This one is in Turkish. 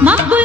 Makbul